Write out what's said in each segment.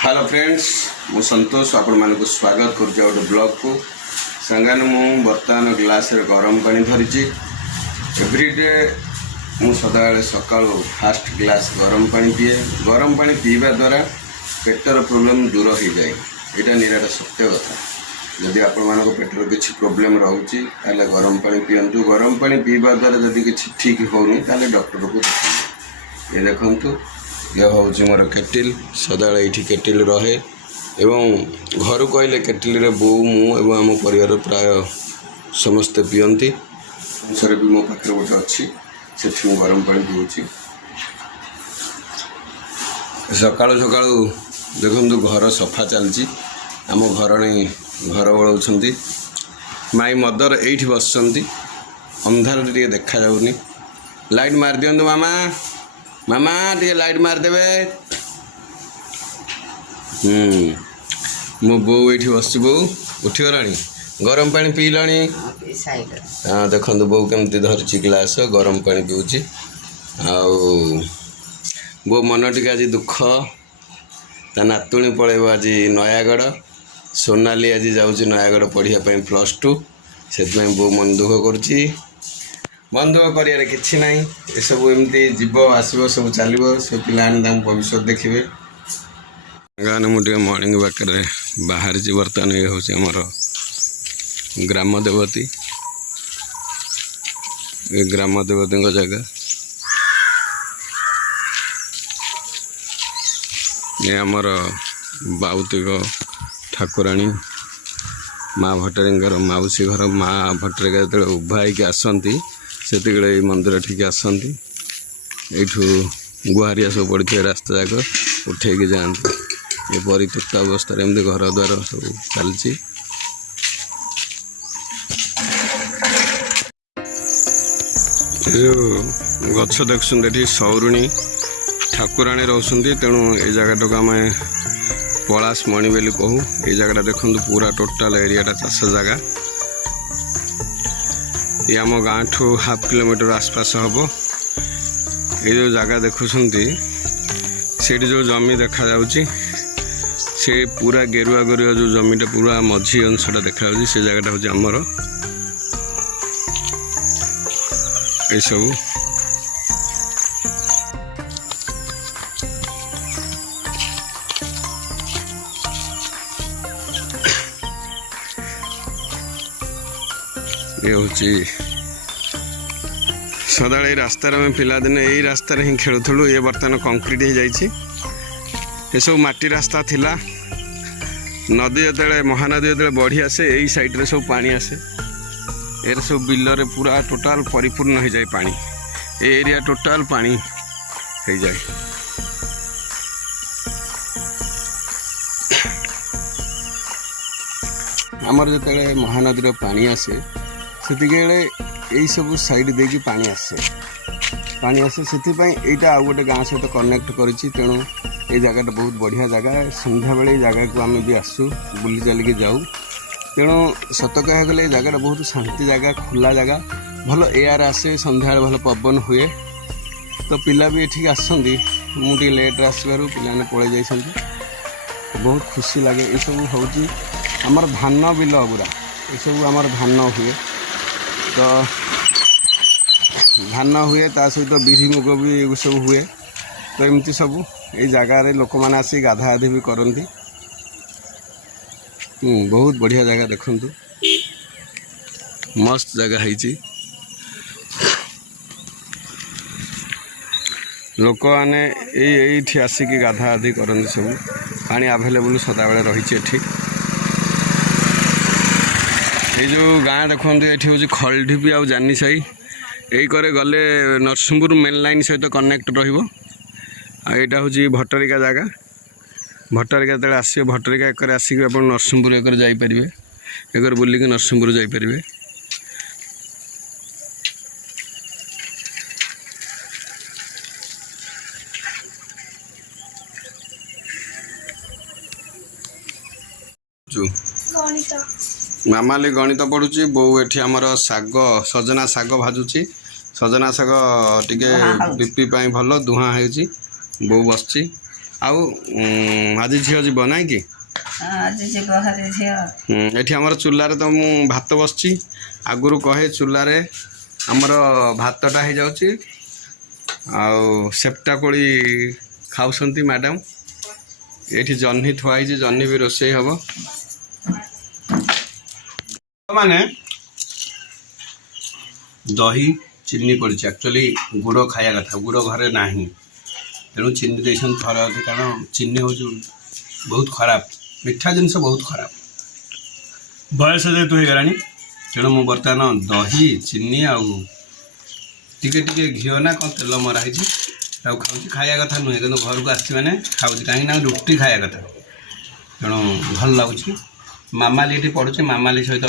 Hello friends मु संतोष आपण मानक स्वागत कर गोटे ब्लॉग को सांगान मु बर्तमान ग्लास गरम पानी धरी एवरीडे मु सदा सका फास्ट ग्लास गरम पानी पीए। गरम पानी पीवा द्वारा पेटर प्रोब्लेम दूर हो जाए। यहाँ निराट सत्य कथा। जदि आपण मान पेटर किसी प्रोब्लेम रोचे गरम पानी पीयंतु। गरम पानी पीवा द्वारा जदि किसी ठीक होनी डॉक्टर को देखते। ये देखु यह हूँ मोर केटिल सदा ये केटिल रहे एवं घर कहले केटिल बो मु एवं आम परिवार प्राय समस्ते पियंती। अनुसार भी मो पाखे गोटे अच्छी से गरम पानी पीऊँगी। सकाळु सकाळु देखु घर सफा चलती। आम घर घर बढ़ाऊँ माई मदर एठी बस अंधार टे देखा जाऊनी। लाइट मार दियंतु मामा मामा टे लाइट मारदेवे। मो बो ये बस बो उठीगला गरम पानी पीला। हाँ देखो बो केमती धरची ग्लास गरम पानी पीऊँगी। बो मन टी आज दुख ता नातुणी पलैब आज नयागढ़। सोनाली आज जाऊँगी नयागढ़ पढ़ापी +2 से बो मन दुख करुच्ची। मन दुख कर कि ना ये सब एमती जीव आसब सब चलो सब पाने भविष्य देखिए। गाँव मुझे मॉर्निंग वॉक बाहर बर्तमान ये हूँ आमर ग्राम देवती। ये ग्राम देवती जगह ये आमर बाउतिक ठाकुराणी माँ भट्टारींकर माउसी घर। माँ भट्टारिका जो उभाई आसती से मंदिर ठीक आसती। यू गुहारिया सब पड़े रास्ता जाक उठे जाते। ये परित्यक्त अवस्था एमती घर द्वार सब चलती। जो गछ देखुं सौरुणी ठाकुराणी रोचती तेणु ये जगह को आम पलाश मणि बोली कहूँ। ये जगह देखो पूरा टोटाल एरियाटा चाष जगह। ये आम गाँव ठू हाफ किलोमीटर आसपास हम। ये जो जगह देखुंट से जो जमी देखा जाउची से पूरा गेरुआ गेरुआ जो जमीटा पूरा मझी अंशटा देखा से जगहटा हूँ आमर ये सब। ये हूँ सदा रास्ता में पिलादिने यही रास्ता ही खेलुलु। ये बर्तमान कंक्रीट हो जाइए। ये सब माटी रास्ता थिला। नदी जो महानदी जो बढ़ी आसे यही साइड सब पानी आसे। ये सब बिल पूरा टोटाल परिपूर्ण हो जाए पानी। ये एरिया टोटाल पानी हो जाए। आमर जो महानदी पानी आसे से यही सब साइड दे पानी आसे से यहाँ आउ गोटे गाँव सहित कनेक्ट करेणु ये जगह बहुत बढ़िया जगह। संध्या बेले जगह को आम भी आसू बुली चलिकी जाऊ। तेणु सत कह गले जगह बहुत शांति जगह खुला जगह भल एयर आसे। संध्या भल पवन हुए तो पिला भी ये आसती। मुझे लेट्रे आसबार पिला पलि जा बहुत खुशी लगे। ये सब हूँ आमर धान बिल पूरा ये सब आमर धान हुए तो धान हुए ता सहित बिरी मुग भी सब हुए। तो एमती सब ये जगार लोक मैंने आसी गाधागाधि भी करती। बहुत बढ़िया जगह देखु मस्त जगह है। लोक मैंने ये आसिक गाधागाधि करती सब। पानी आभेलेबल सदाबले रही। ये जो गाँ देखो ये हूँ खलढिपी आ जानी साई। यही करे गले नरसिंहपुर मेन लाइन सहित कनेक्ट रहा हूँ भट्टारिका जगह। भट्टारिका जो आसो भट्टारिका एक आसिक आप नरसिंहपुर एक जापर एक बुलिक नरसिंहपुर जापर। मामाली गणित पढ़ुची। बो ये आमर शाग सजना शाग भाजुची। सजना शाग टे बीपी भल दुहाँ हो। बो बस आउ आज झील जीव ना कि ये आमर चूल्हार तो मु भात बसची आगुरी कहे चूल्हार आमर भातटा हो जाऊँगी सेप्टा कोड़ी खाऊंट मैडम ये जह्नी थुआई जह्नी भी रोषे हम माने दही चीनी पड़ी एक्चुअली गुड़ खाया कथा गुड़ घरे ना तेणु चीनी दे थर अधे कारण चीनी हूँ बहुत खराब मिठा जिनस बहुत खराब बयस जेहेतु हो गलानी तेणु मु बर्तमान दही चीनी आउ टिके टिके घीओ ना कौन तेल मराही खाऊँ खाया कथा नुहे कि घर को आसी मैंने खाऊँ कहीं रुटी खाया कथा तेणु भल लगुच मामाली ये पढ़ुचे मामाली सहित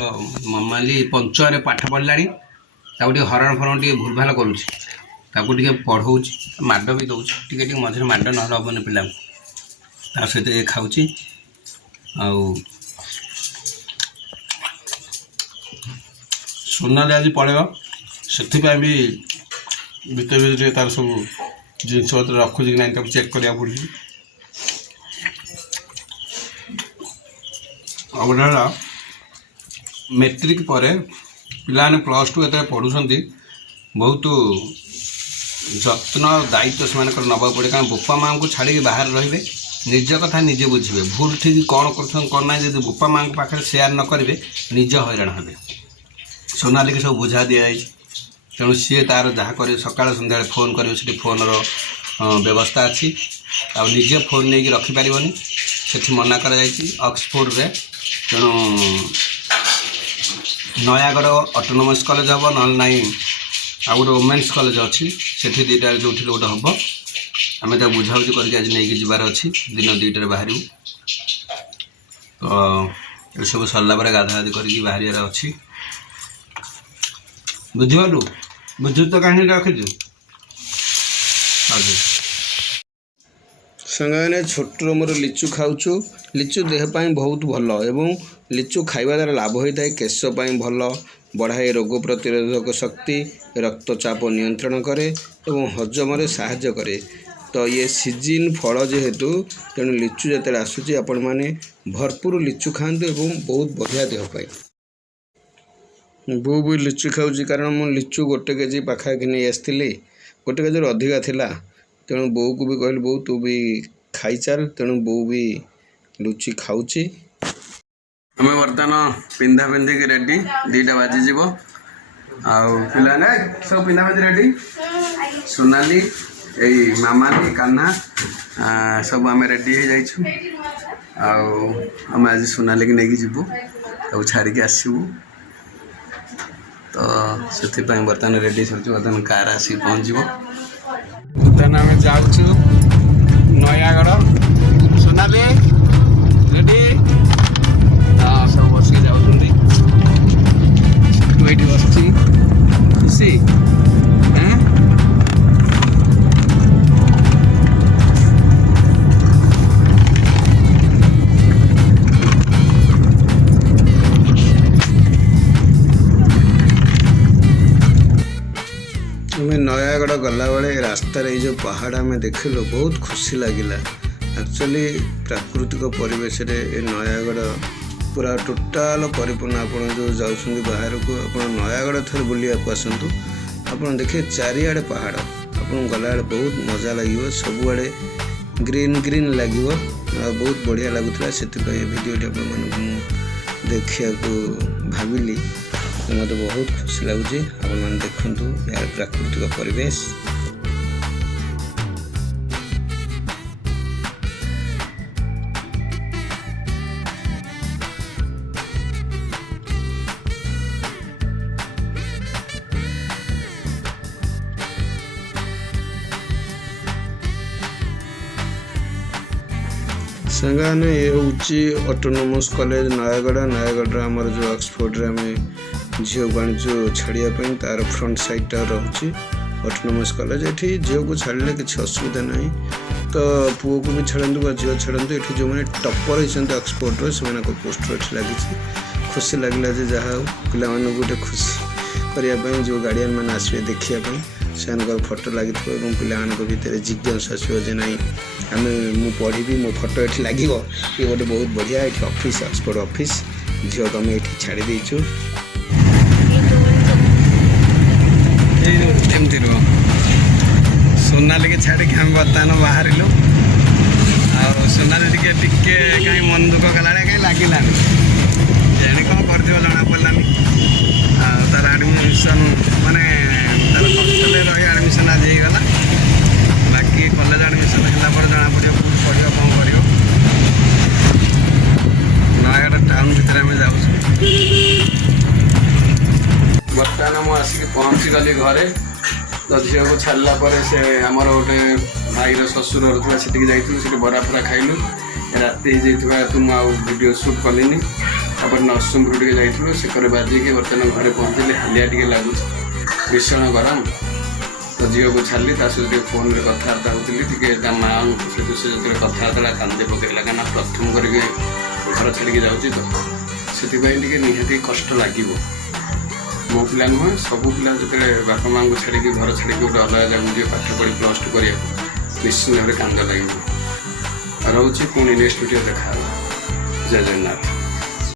मामाली पंचरे पाठ पढ़ला हरण फरण टे भूल भाल करुँचे पढ़ाऊँ माड भी दौर टे मझे माड ना हेन पिला सहित ये खाऊँ सोनाली आज पड़ेगा से भी भीतर भीतर तार सब जिनस रखुच कि ना चेक करा पड़ी अवधा मेट्रिक पर पिलाने +2 ये पढ़ुंट बहुत जत्न दायित्व से नवा पड़े कारण बोपा माँ को छाड़ी बाहर रे निज कथा निजे बुझे भूल ठीक कौन कर ना जब बोपा माँ पाखे सेयार न करेंगे निज हैरान हे सोनाली की सब बुझा दि जाए तेणु सी तार जहाँ कर सका सन्ध्या फोन कर फोन व्यवस्था अच्छी आ निजे फोन नहीं रखिपार से मना कर ऑक्सफोर्ड रे तेणु नयागढ़ ऑटोनोमस कॉलेज हम ना आ गए वोमेन्स कॉलेज अच्छी से दुईटा जो गोटे हम आम तो बुझाबुझी करके आज नहीं जबार अच्छी दिन 2टार बाहर तो ये सब सरला गाधा गाधि कर बाहर अच्छी बुझिलु बुझु तो कहीं रखी संगे छोट मोर लिचु खाऊँ लिचु देहपाई बहुत भल एवं लिचु खाइबा द्वारा लाभ होता है केशपाई भल बढ़ाए रोग प्रतिरोधक शक्ति रक्तचाप नियंत्रण करे एवं हजम साहाय्य करे तो ये सीजन फल जेहेतु तेणु लिचु जो आसूँ आपण मैंने भरपूर लिचु खातु एवं बहुत बढ़िया देहपाई बो भी लिचु खाऊँ कारण मु लिचु 1 केजी पाखापाखि नहीं आसती 1 केजी अधिका थिला तेणु बो को भी कहली बो तू भी खाई चल तेणु बो भी लुचि खाऊँ आम बर्तमान पिंधा पिंधिक रेडी 2टा बाजिज आने सब पिंधा पिंधि रेडी सोनाली यही मामाली कान्हा सब आम रेडी हो जाइछु आम आज सोनाली की नहीं जीवु सब छाड़ी आसबू तो से बर्तमान रेडी सब बर्तमान कार आसिक पहुँच बर्तमान आम जाऊँ नयागढ़ सोनाली रेडी सब बस जाऊँगी बस खुशी नयागढ़ गला बेले रास्तार जो पहाड़ आम देखिलु बहुत खुशी लगिला एक्चुअली प्राकृतिक परिवेश नयागढ़ पूरा टोटाल परिपूर्ण आपड़ जो जाऊँ बाहर को आप नयागढ़ थे बुलिया आसतु आप देखिए चारिआडे पहाड़ आपन गला बहुत मजा लगे सबुआड़े ग्रीन ग्रीन लगे बहुत बढ़िया लगुला से भिडियो आप देखा भाविली मत बहुत खुशी लगुच आपने देखु यार प्राकृतिक परिवेश संगाने ये हूँ ऑटोनोमस कॉलेज नयागढ़ नयागढ़ आमर जो ऑक्सफोर्ड रे आम झील को आणु छाड़ापी तार फ्रंट साइड रोचे ऑटोनोमस कॉलेज ये झील को छाड़े किसी असुविधा ना तो पुओ को भी छाड़ू झील छाड़ू ये जो मैंने टपर होती ऑक्सफोर्ड से पोस्टर ये लगी खुशी लगला जहाँ पे गोटे खुशी करने जो गार्डियन मैंने आसवे देखापी ସେମାନଙ୍କର ଫଟୋ ଲାଗିଥିବ ଏବଂ ପିଲାମାନଙ୍କ ଭିତରେ ଜିଜ୍ଞାସା ଆସିବ ଯେ ନାଇଁ ମୁଁ ପଢ଼ିବି, ମୋ ଫଟୋ ଏଠି ଲାଗିବ। ଇଏ ଗୋଟେ ବହୁତ ବଢ଼ିଆ ଏଠି ଅଫିସ୍, ଅକ୍ସଫୋର୍ଡ ଅଫିସ୍। ଝିଅକୁ ଆମେ ଏଠି ଛାଡ଼ି ଦେଇଛୁ। ଏମିତି ରୁହ। ସୋନାଲିକି ଛାଡ଼ିକି ଆମେ ବର୍ତ୍ତମାନ ବାହାରିଲୁ। ଆଉ ସୋନାଲି ଟିକେ କାହିଁ ମନ ଦୁଃଖ କଲାଣି, କାହିଁ ଲାଗିଲାନି, ଏଣେ କ'ଣ କରିଥିବ ଜଣା ପଡ଼ିଲାନି। ଆଉ ତାର ଆଡ଼ମିସନ୍ ମାନେ ତାର ହଷ୍ଟେଲରେ ରହି ଆଡ଼ମିସନ୍ ଆଜି ହେଇଗଲା। ବାକି କଲେଜ ଆଡ଼ମିସନ୍ ହେଲା ପରେ ଜଣାପଡ଼ିବ କେଉଁଠି ପଢ଼ିବ, କ'ଣ କରିବ। ନୟାଗଡ଼ ଟାଉନ୍ ଭିତରେ ଆମେ ଯାଉଛୁ। ବର୍ତ୍ତମାନ ମୁଁ ଆସିକି ପହଞ୍ଚିଗଲି ଘରେ। ତ ଝିଅକୁ ଛାଡ଼ିଲା ପରେ ସେ ଆମର ଗୋଟେ ଭାଇର ଶ୍ୱଶୁର ଘର ଥିଲା, ସେଠିକି ଯାଇଥିଲୁ। ସେଠି ବରା ଫରା ଖାଇଲୁ। ରାତି ହେଇଯାଇଥିବା ହେତୁ ମୁଁ ଆଉ ଭିଡ଼ିଓ ସୁଟ୍ କଲିନି। ତାପରେ ନରସିଂହପୁର ଟିକେ ଯାଇଥିଲୁ, ସେକରେ ବାଜିକି ବର୍ତ୍ତମାନ ଘରେ ପହଞ୍ଚିଲି। ହାଲିଆ ଟିକେ ଲାଗୁଛି, ଭୀଷଣ ଗରମ। ତ ଝିଅକୁ ଛାଡ଼ିଲି, ତା ସହିତ ଟିକେ ଫୋନ୍ରେ କଥାବାର୍ତ୍ତା ହେଉଥିଲି। ଟିକେ ତା ମାଆଙ୍କ ସହିତ ସେ ଯେତେବେଳେ କଥାବାର୍ତ୍ତା କାନ୍ଦେ ପକେଇଲା, କାହିଁକିନା ପ୍ରଥମ କରିକି ଘର ଛାଡ଼ିକି ଯାଉଛି ତ, ସେଥିପାଇଁ ଟିକେ ନିହାତି କଷ୍ଟ ଲାଗିବ। ମୋ ପିଲା ନୁହେଁ, ସବୁ ପିଲା ଯେତେବେଳେ ବାପା ମାଆଙ୍କୁ ଛାଡ଼ିକି ଘର ଛାଡ଼ିକି ଗୋଟେ ଅଲଗା ଜାଗାକୁ ଯିବେ ପାଠ ପଢ଼ି +2 କରିବାକୁ, ନିଶ୍ଚିତ ଭାବରେ କାନ୍ଦ ଲାଗିବ। ରହୁଛି, ପୁଣି ନେକ୍ସଟ ଭିଡ଼ିଓ ଦେଖା ହେବ। ଜୟ ଜଗନ୍ନାଥ।